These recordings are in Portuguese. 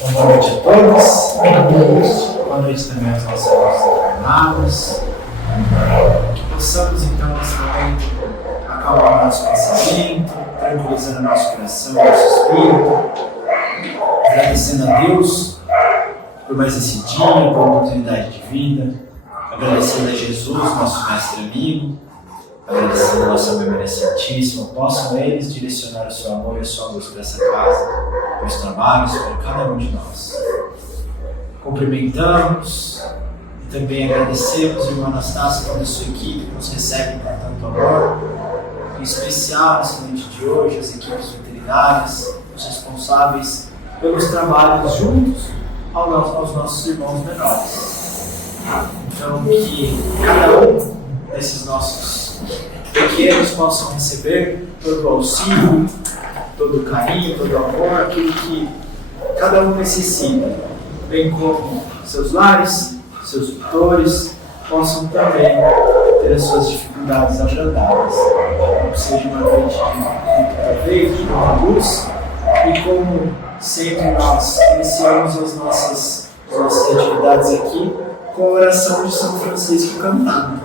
Então, boa noite a todos. Boa noite também aos nossos irmãos. Que possamos, então, nesse momento, acalmar o nosso pensamento, tranquilizando o nosso coração, nosso espírito, agradecendo a Deus por mais esse dia, por oportunidade de vida, agradecendo a Jesus, nosso mestre amigo, agradecendo a nossa memória santíssima. Possam eles direcionar o seu amor e a sua luz para essa casa, para os trabalhos, para cada um de nós. Cumprimentamos e também agradecemos o irmão Anastácio e toda a sua equipe que nos recebe com tanto amor, em especial nessa noite de hoje, as equipes veterinárias, os responsáveis pelos trabalhos juntos aos nossos irmãos menores. Então, que cada um desses nossos pequenos possam receber todo o auxílio, todo o carinho, todo o amor, aquilo que cada um necessita, bem como seus lares, seus tutores, possam também ter as suas dificuldades ajudadas. Não seja uma noite de proveito, de muita luz, e como sempre nós iniciamos as nossas atividades aqui com a oração de São Francisco cantando.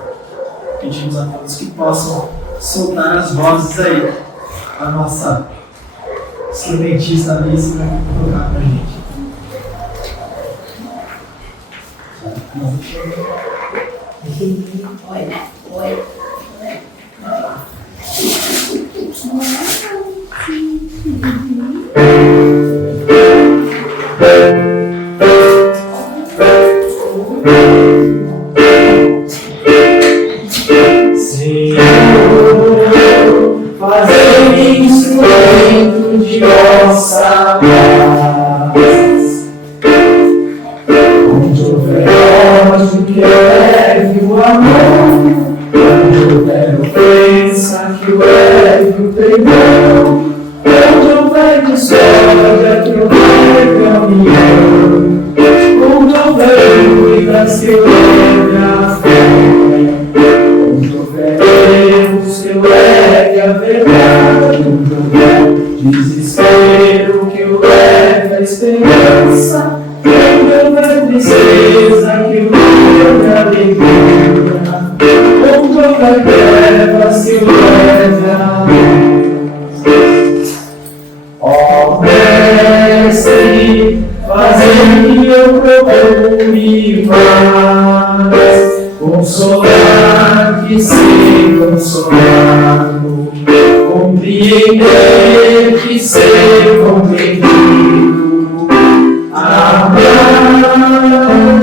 Pedimos a todos que possam soltar as vozes aí, a nossa instrumentista Alice vai tocar para a gente. Fazei instrumento de vossa paz. Onde houver ódio, que leve o amor. Onde houver ofensa, que leve o perdão. Onde houver discórdia, que leve a união. Onde houver dúvidas, que leve a fé. Onde houver erros, que leve a verdade. Onde houver desespero, que leve a esperança. Onde houver tristeza, que leve a alegria. Onde houver trevas, que leve a luz. Ó Mestre, fazei que eu procure mais consolar que ser consolado, compreender que ser compreendido, amar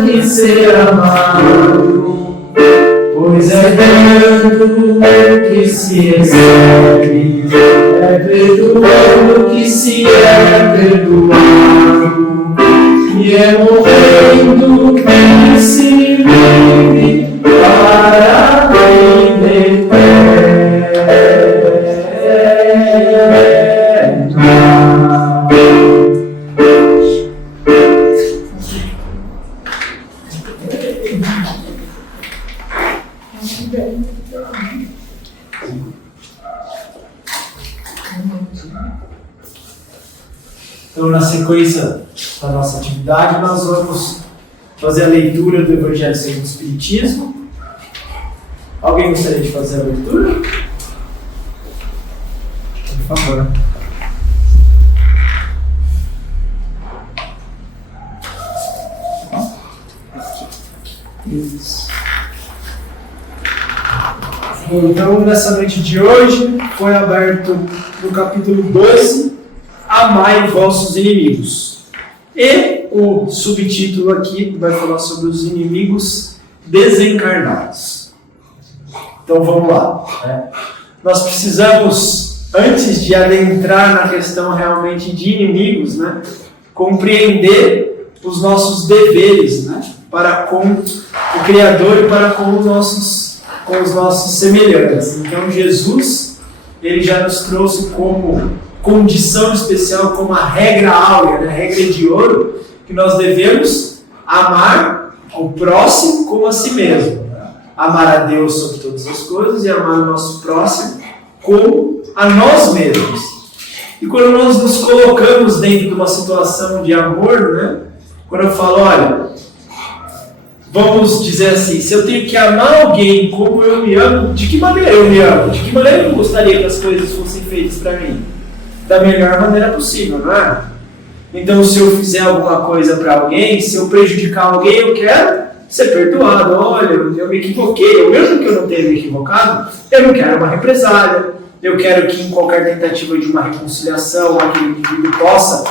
que ser amado, pois é dando que se recebe, é perdoando que se é perdoado, e é morrendo que se vive para a vida eterna. Então, na sequência da nossa atividade, nós vamos fazer a leitura do Evangelho segundo o Espiritismo. Alguém gostaria de fazer a leitura? Por favor. Isso. Então, nessa noite de hoje, foi aberto no capítulo 12, Amai vossos inimigos. E o subtítulo aqui vai falar sobre os inimigos desencarnados. Então vamos lá. Nós precisamos, antes de adentrar na questão realmente de inimigos, compreender os nossos deveres, para com o Criador e para com os nossos semelhantes. Então Jesus, ele já nos trouxe como condição especial, como a regra áurea, a regra de ouro, que nós devemos amar o próximo como a si mesmo. Amar a Deus sobre todas as coisas e amar o nosso próximo como a nós mesmos. E quando nós nos colocamos dentro de uma situação de amor, né? Quando eu falo, olha, vamos dizer assim, se eu tenho que amar alguém como eu me amo, de que maneira eu me amo? De que maneira eu gostaria que as coisas fossem feitas para mim? Da melhor maneira possível, não é? Então, se eu fizer alguma coisa para alguém, se eu prejudicar alguém, eu quero ser perdoado. Olha, eu me equivoquei, mesmo que eu não tenha me equivocado, eu não quero uma represália. Eu quero que em qualquer tentativa de uma reconciliação, aquele indivíduo possa,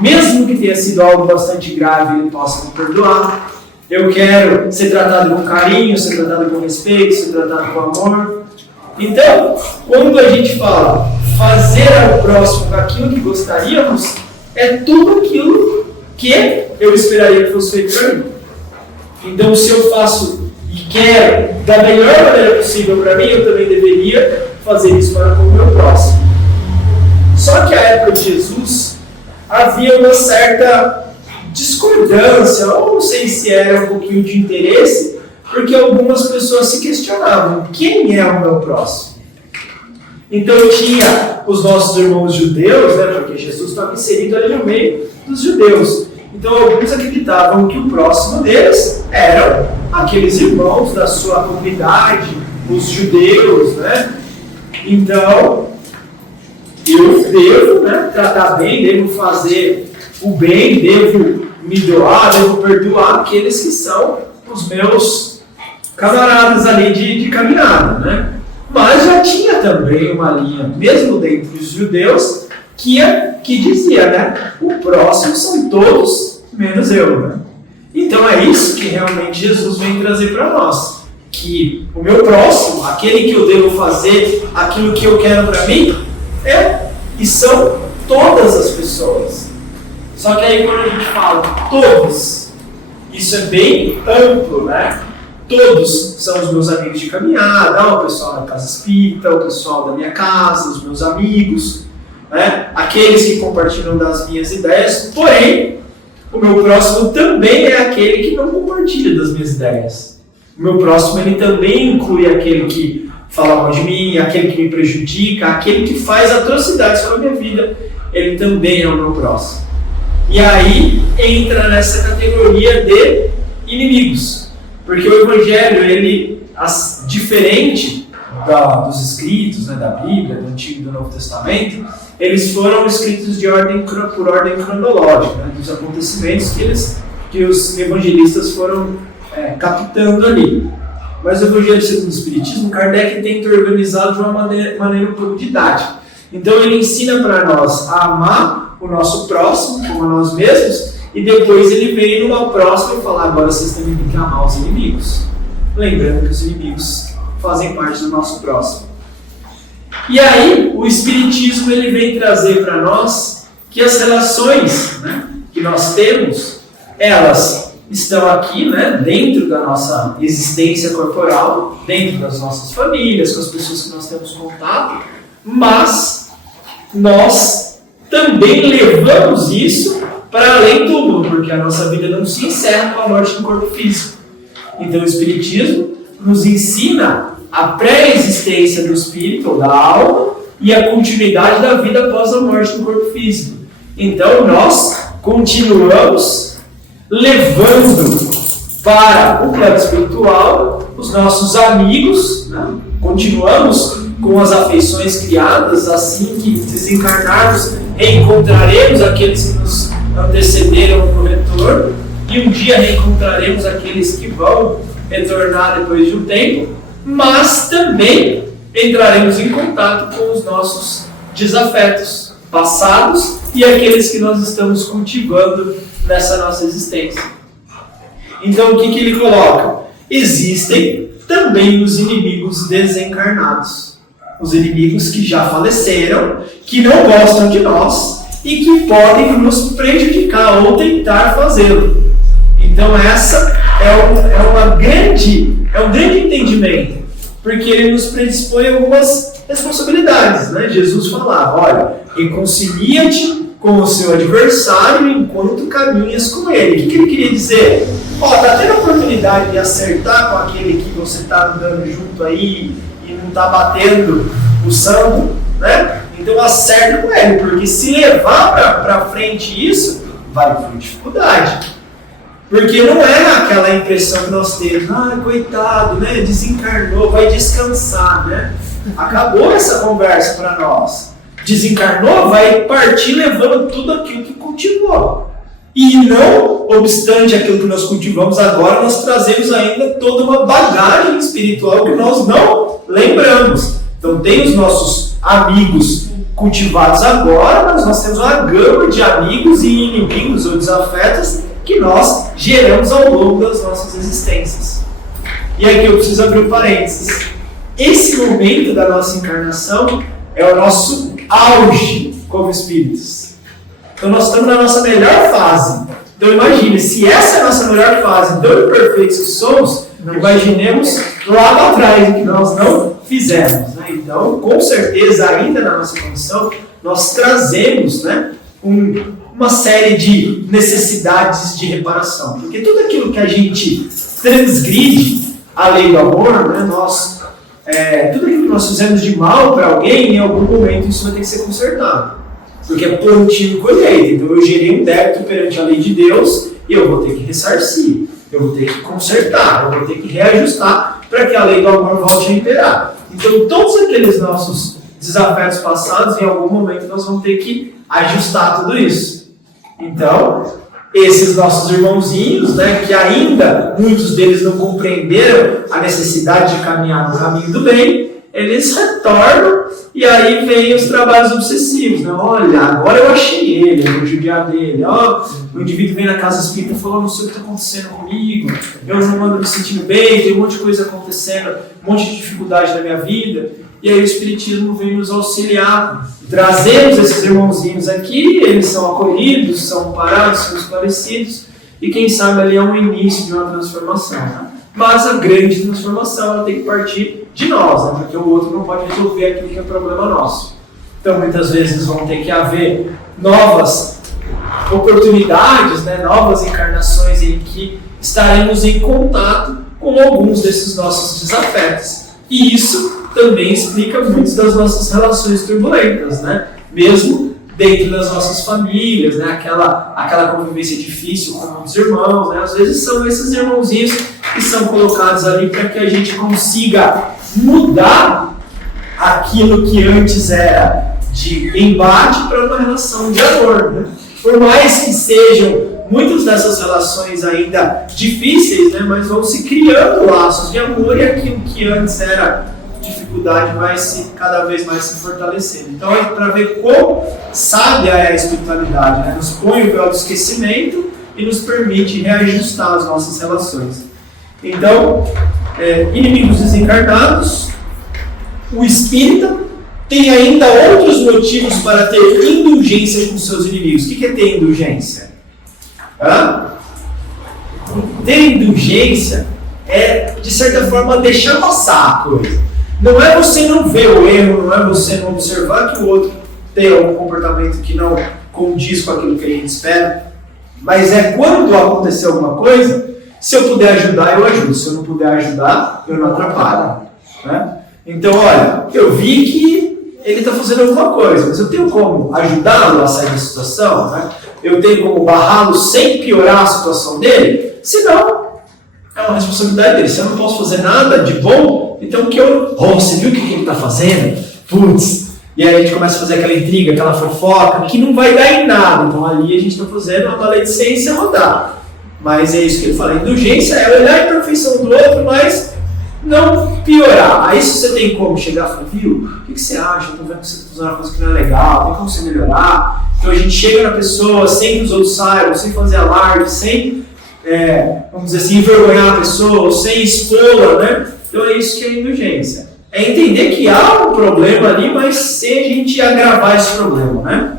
mesmo que tenha sido algo bastante grave, ele possa me perdoar. Eu quero ser tratado com carinho, ser tratado com respeito, ser tratado com amor. Então, quando a gente fala fazer ao próximo aquilo que gostaríamos, é tudo aquilo que eu esperaria que fosse feito para mim. Então, se eu faço e quero da melhor maneira possível para mim, eu também deveria fazer isso para com o meu próximo. Só que à época de Jesus havia uma certa discordância, ou não sei se era um pouquinho de interesse, porque algumas pessoas se questionavam: quem é o meu próximo? Então tinha os nossos irmãos judeus, né, porque Jesus estava inserido ali no meio dos judeus. Então alguns acreditavam que o próximo deles eram aqueles irmãos da sua comunidade, os judeus, né? Então, eu devo, né, tratar bem, devo fazer o bem, devo me doar, devo perdoar aqueles que são os meus camaradas ali de caminhada, né? Mas já tinha também uma linha, mesmo dentro dos judeus, que dizia, né, o próximo são todos menos eu, né? Então é isso que realmente Jesus vem trazer para nós. Que o meu próximo, aquele que eu devo fazer, aquilo que eu quero para mim, e são todas as pessoas. Só que aí quando a gente fala todos, isso é bem amplo, né? Todos são os meus amigos de caminhada, o pessoal da casa espírita, o pessoal da minha casa, os meus amigos, né? Aqueles que compartilham das minhas ideias. Porém, o meu próximo também é aquele que não compartilha das minhas ideias. O meu próximo, ele também inclui aquele que fala mal de mim, aquele que me prejudica, aquele que faz atrocidades com a minha vida. Ele também é o meu próximo. E aí entra nessa categoria de inimigos. Porque o Evangelho, ele, diferente dos escritos, né, da Bíblia, do Antigo e do Novo Testamento, eles foram escritos por ordem cronológica, né, dos acontecimentos que os evangelistas foram captando ali. Mas o Evangelho segundo o Espiritismo, Kardec tenta organizá-lo de uma maneira um pouco didática. Então ele ensina para nós a amar o nosso próximo como a nós mesmos, e depois ele vem numa próxima e fala: agora vocês também têm que amar os inimigos. Lembrando que os inimigos fazem parte do nosso próximo. E aí o Espiritismo ele vem trazer para nós que as relações, né, que nós temos, elas estão aqui, né, dentro da nossa existência corporal, dentro das nossas famílias, com as pessoas que nós temos contato, mas nós também levamos isso para além do túmulo, porque a nossa vida não se encerra com a morte do corpo físico. Então o Espiritismo nos ensina a pré-existência do espírito ou da alma e a continuidade da vida após a morte do corpo físico. Então nós continuamos levando para o plano espiritual os nossos amigos, né? Continuamos com as afeições criadas, assim que desencarnarmos, reencontraremos aqueles que nos antecederam no retorno, e um dia reencontraremos aqueles que vão retornar depois de um tempo, mas também entraremos em contato com os nossos desafetos passados e aqueles que nós estamos cultivando nessa nossa existência. Então o que ele coloca? Existem também os inimigos desencarnados, os inimigos que já faleceram, que não gostam de nós e que podem nos prejudicar ou tentar fazê-lo. Então essa é um grande entendimento, porque ele nos predispõe a algumas responsabilidades, né? Jesus falava: olha, reconcilia-te com o seu adversário enquanto caminhas com ele. O que ele queria dizer? Tá tendo a oportunidade de acertar com aquele que você está andando junto aí e não está batendo o sangue, né? Então acerta com ele, porque se levar para frente isso, vai ter dificuldade. Porque não é aquela impressão que nós temos, coitado, né? Desencarnou, vai descansar, né? Acabou essa conversa para nós. Desencarnou, vai partir levando tudo aquilo que cultivou. E não obstante aquilo que nós cultivamos agora, nós trazemos ainda toda uma bagagem espiritual que nós não lembramos. Então tem os nossos amigos cultivados agora, mas nós temos uma gama de amigos e inimigos ou desafetos que nós geramos ao longo das nossas existências. E aqui eu preciso abrir um parênteses. Esse momento da nossa encarnação é o nosso auge como espíritos. Então nós estamos na nossa melhor fase. Então imagine, se essa é a nossa melhor fase, tão imperfeitos que somos, imaginemos lá para trás o que nós não fizemos. Né? Então, com certeza, ainda na nossa condição, nós trazemos, né, uma série de necessidades de reparação. Porque tudo aquilo que a gente transgride a lei do amor, né, tudo aquilo que nós fizemos de mal para alguém, em algum momento isso vai ter que ser consertado. Porque é plantio e colheita. Então eu gerei um débito perante a lei de Deus e eu vou ter que ressarcir, eu vou ter que consertar, eu vou ter que reajustar para que a lei do amor volte a imperar. Então todos aqueles nossos desafios passados, em algum momento nós vamos ter que ajustar tudo isso. Então, esses nossos irmãozinhos, né, que ainda muitos deles não compreenderam a necessidade de caminhar no caminho do bem, eles retornam e aí vem os trabalhos obsessivos. Né? Olha, agora eu achei ele, eu vou judiar dele. O indivíduo vem na casa espírita e falou, não sei o que está acontecendo comigo, eu não ando me sentindo bem, tem um monte de coisa acontecendo, um monte de dificuldade na minha vida. E aí o Espiritismo vem nos auxiliar. Trazemos esses irmãozinhos aqui, eles são acolhidos, são parados, são esclarecidos, e quem sabe ali é um início de uma transformação. Né? Mas a grande transformação ela tem que partir de nós, né? Porque o outro não pode resolver aquilo que é problema nosso. Então muitas vezes vão ter que haver novas oportunidades, né? Novas encarnações em que estaremos em contato com alguns desses nossos desafetos. E isso também explica muitas das nossas relações turbulentas, né? Mesmo dentro das nossas famílias, né? Aquela convivência difícil com os irmãos, né? Às vezes são esses irmãozinhos que são colocados ali para que a gente consiga mudar aquilo que antes era de embate para uma relação de amor, né? Por mais que sejam muitas dessas relações ainda difíceis, né? Mas vão se criando laços de amor e aquilo que antes era dificuldade vai cada vez mais se fortalecendo. Então é para ver quão sábia é a espiritualidade, né? Nos põe o véu do esquecimento e nos permite reajustar as nossas relações. Então, inimigos desencarnados, o espírita tem ainda outros motivos para ter indulgência com seus inimigos. O que é ter indulgência? Ter indulgência é, de certa forma, deixar passar a coisa. Não é você não ver o erro, não é você não observar que o outro tem algum comportamento que não condiz com aquilo que a gente espera, mas é quando acontecer alguma coisa, se eu puder ajudar, eu ajudo. Se eu não puder ajudar, eu não atrapalho. Né? Então, olha, eu vi que ele está fazendo alguma coisa, mas eu tenho como ajudá-lo a sair da situação? Né? Eu tenho como barrá-lo sem piorar a situação dele? Se não, é uma responsabilidade dele. Se eu não posso fazer nada de bom, então que eu... você viu o que ele está fazendo? Putz! E aí a gente começa a fazer aquela intriga, aquela fofoca, que não vai dar em nada. Então ali a gente está fazendo uma maledicência rodar. Mas é isso que ele fala. Indulgência é olhar a imperfeição do outro, mas não piorar. Aí se você tem como chegar e falar, viu, o que você acha? Eu tô vendo que você está fazendo uma coisa que não é legal, tem como você melhorar? Então a gente chega na pessoa sem que os outros saibam, sem fazer alarde, sem, vamos dizer assim, envergonhar a pessoa, sem expô-la, né? Então é isso que é indulgência. É entender que há um problema ali, mas sem a gente agravar esse problema, né?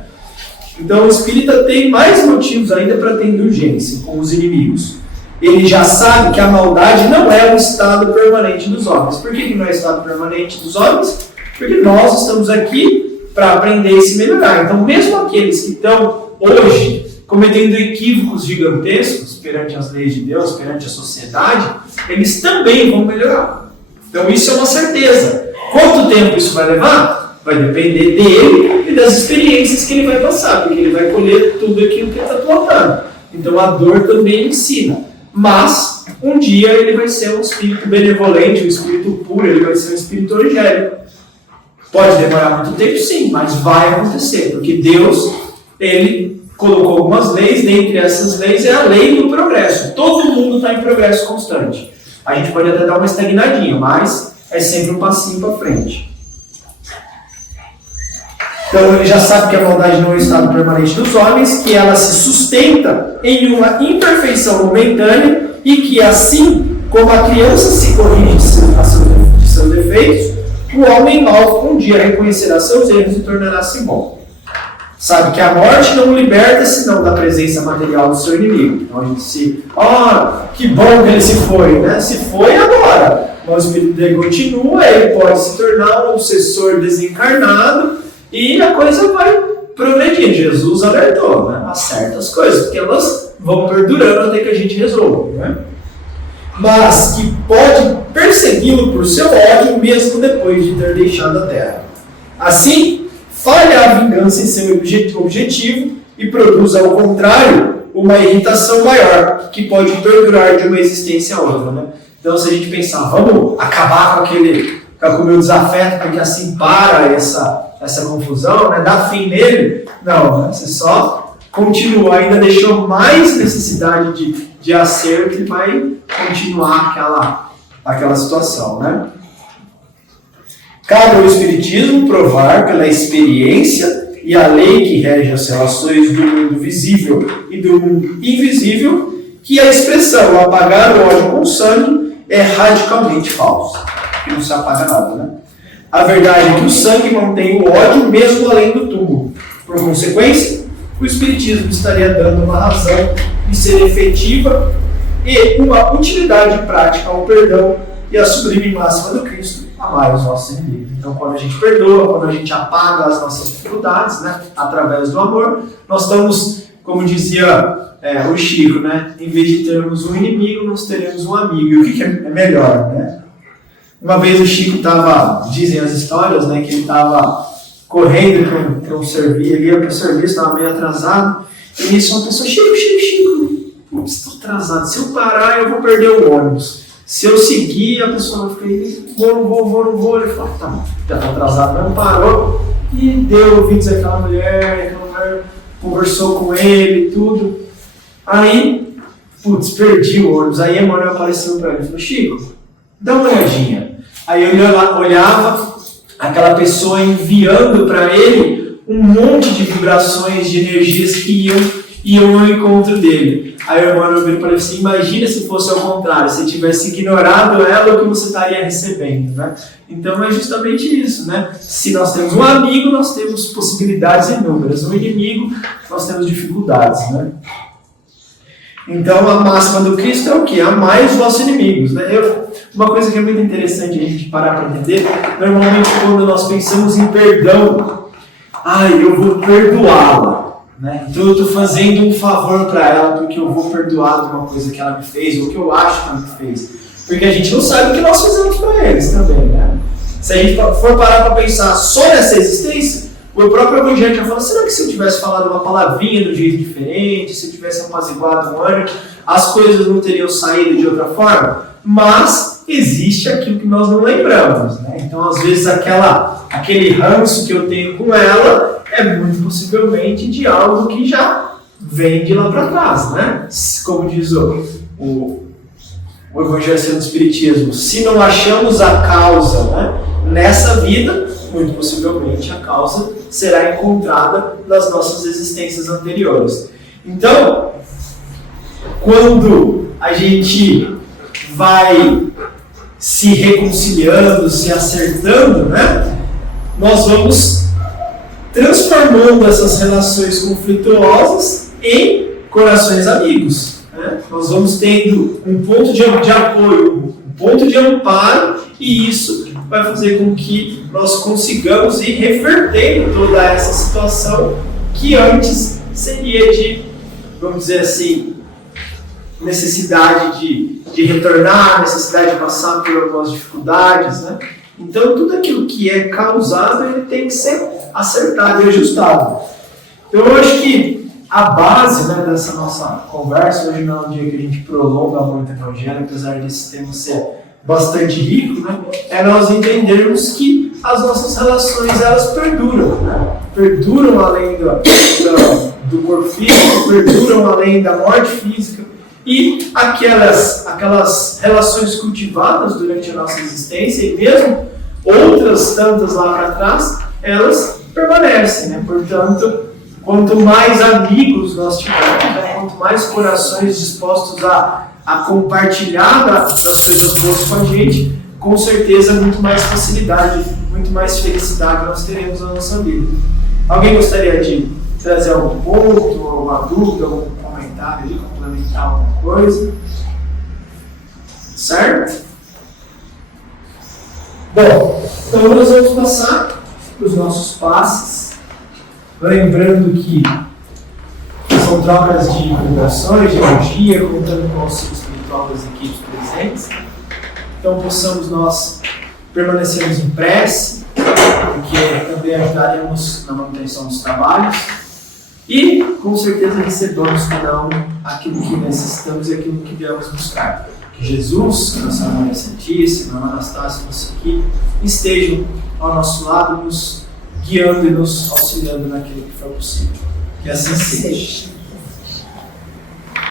Então o espírita tem mais motivos ainda para ter indulgência com os inimigos. Ele já sabe que a maldade não é um estado permanente dos homens. Por que não é estado permanente dos homens? Porque nós estamos aqui para aprender e se melhorar. Então mesmo aqueles que estão hoje cometendo equívocos gigantescos perante as leis de Deus, perante a sociedade, eles também vão melhorar. Então isso é uma certeza. Quanto tempo isso vai levar? Vai depender dele e das experiências que ele vai passar, porque ele vai colher tudo aquilo que ele está plantando. Então a dor também ensina. Mas um dia ele vai ser um espírito benevolente, um espírito puro, ele vai ser um espírito angélico. Pode demorar muito tempo, sim, mas vai acontecer, porque Deus, ele colocou algumas leis, dentre essas leis é a lei do progresso. Todo mundo está em progresso constante. A gente pode até dar uma estagnadinha, mas é sempre um passinho para frente. Então ele já sabe que a maldade não é o estado permanente dos homens, que ela se sustenta em uma imperfeição momentânea e que assim como a criança se corrige de seus defeitos, o homem mau um dia reconhecerá seus erros e tornará-se bom. Sabe que a morte não o liberta senão da presença material do seu inimigo. Então a gente que bom que ele se foi, né? Se foi agora, mas o espírito dele continua, ele pode se tornar um obsessor desencarnado e a coisa vai progredindo. Jesus alertou, né? A certas coisas, porque elas vão perdurando até que a gente resolva, né? Mas que pode persegui-lo por seu ódio mesmo depois de ter deixado a terra. Assim, falha a vingança em seu objetivo e produz, ao contrário, uma irritação maior, que pode perdurar de uma existência a outra, né? Então, se a gente pensar, vamos acabar com o meu desafeto, porque assim para essa confusão, né? Dá fim nele? Não, né? Você só continua, ainda deixou mais necessidade de acerto e vai continuar aquela situação, né? Cabe ao Espiritismo provar pela experiência e a lei que rege as relações do mundo visível e do mundo invisível que a expressão apagar o ódio com sangue é radicalmente falsa. Que não se apaga nada, né? A verdade é que o sangue mantém o ódio mesmo além do túmulo. Por consequência, o Espiritismo estaria dando uma razão de ser efetiva e uma utilidade prática ao perdão e a sublime máxima do Cristo, amar os nossos inimigos. Então, quando a gente perdoa, quando a gente apaga as nossas dificuldades, né, através do amor, nós estamos, como dizia o Chico, né, em vez de termos um inimigo, nós teremos um amigo. E o que é melhor, né? Uma vez o Chico estava, dizem as histórias, né, que ele estava correndo para um serviço, ele ia para o serviço, estava meio atrasado, e nisso uma pessoa, Chico, estou atrasado, se eu parar eu vou perder o ônibus. Se eu seguir, a pessoa vai ficar, não vou. Ele falou, tá bom, já está atrasado, não parou. E deu ouvidos àquela mulher, conversou com ele e tudo. Aí, perdi o ônibus. Aí Emmanuel apareceu para ele e falou, Chico, dá uma olhadinha. Aí eu olhava aquela pessoa enviando para ele um monte de vibrações, de energias que iam ao encontro dele. Aí o Emmanuel veio para ele assim, imagina se fosse ao contrário, se tivesse ignorado ela, o que você estaria recebendo, né? Então é justamente isso, né? Se nós temos um amigo, nós temos possibilidades inúmeras. Um inimigo, nós temos dificuldades, né? Então a máxima do Cristo é o quê? Amai os vossos inimigos, né? Uma coisa que é muito interessante a gente parar para entender, normalmente quando nós pensamos em perdão, eu vou perdoá-la. Né? Então eu estou fazendo um favor para ela porque eu vou perdoar de uma coisa que ela me fez ou que eu acho que ela me fez, porque a gente não sabe o que nós fizemos para eles também, né? Se a gente for parar para pensar só nessa existência, o próprio Evangelho já fala, será que se eu tivesse falado uma palavrinha de um jeito diferente, se eu tivesse apaziguado um ânimo, as coisas não teriam saído de outra forma? Mas existe aquilo que nós não lembramos, né? Então às vezes aquele ranço que eu tenho com ela é muito possivelmente de algo que já vem de lá para trás, né? Como diz o Evangelho segundo o Espiritismo, se não achamos a causa, né, nessa vida, muito possivelmente a causa será encontrada nas nossas existências anteriores. Então, quando a gente vai se reconciliando, se acertando, né, nós vamos transformando essas relações conflituosas em corações amigos, né? Nós vamos tendo um ponto de apoio, um ponto de amparo, e isso vai fazer com que nós consigamos ir revertendo toda essa situação que antes seria de, vamos dizer assim, necessidade de retornar, necessidade de passar por algumas dificuldades, né? Então, tudo aquilo que é causado, ele tem que ser acertado e ajustado. Então, eu acho que a base, né, dessa nossa conversa, hoje não é um dia que a gente prolonga muito o Evangelho, apesar desse tema ser bastante rico, né, é nós entendermos que as nossas relações, elas perduram, né? Perduram além do corpo físico, perduram além da morte física, e aquelas relações cultivadas durante a nossa existência, e mesmo outras tantas lá para trás, elas permanecem, né? Portanto, quanto mais amigos nós tivermos, né? Quanto mais corações dispostos a compartilhar das coisas boas com a gente, com certeza muito mais facilidade, muito mais felicidade nós teremos na nossa vida. Alguém gostaria de trazer algum ponto, alguma dúvida, algum comentário, complementar alguma coisa? Certo? Bom, então nós vamos passar para os nossos passes, lembrando que são trocas de vibrações, de energia, contando com o auxílio espiritual das equipes presentes. Então possamos nós permanecermos em prece, porque também ajudaremos na manutenção dos trabalhos, e com certeza recebamos cada um aquilo que necessitamos e aquilo que viemos buscar. Que Jesus, nossa Mãe Santíssima, a Anastácia, nossa equipe, estejam ao nosso lado, nos guiando e nos auxiliando naquilo que for possível. Que assim seja.